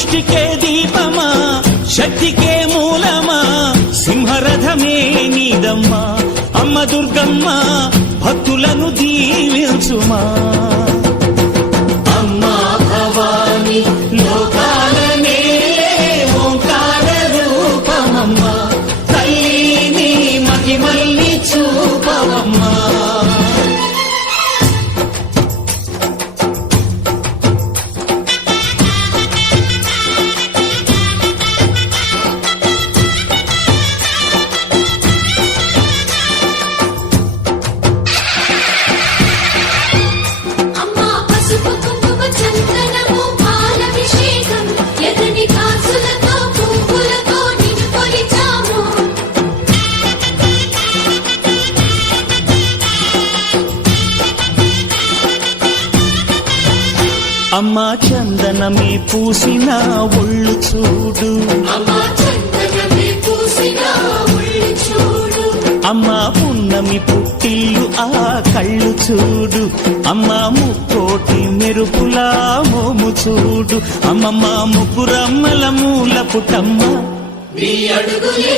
సృష్టికే దీపమా శక్తికే మూలమా సింహరథమే నీదమ్మా అమ్మ దుర్గమ్మ భక్తులను దీవించుమా అమ్మా భవాని లోకాలనే ఓంకార రూపమమ్మా తల్లిని మహిమల్ని చూపవమ్మా అమ్మా చందనమే పూసిన ఒళ్ళు చూడు అమ్మా పున్నమి పుట్టిల్లు ఆ కళ్ళు చూడు అమ్మా ముక్కోటి మెరుపులా మోము చూడు అమ్మమ్మ ముగ్గురమ్మల మూల పుటమ్మ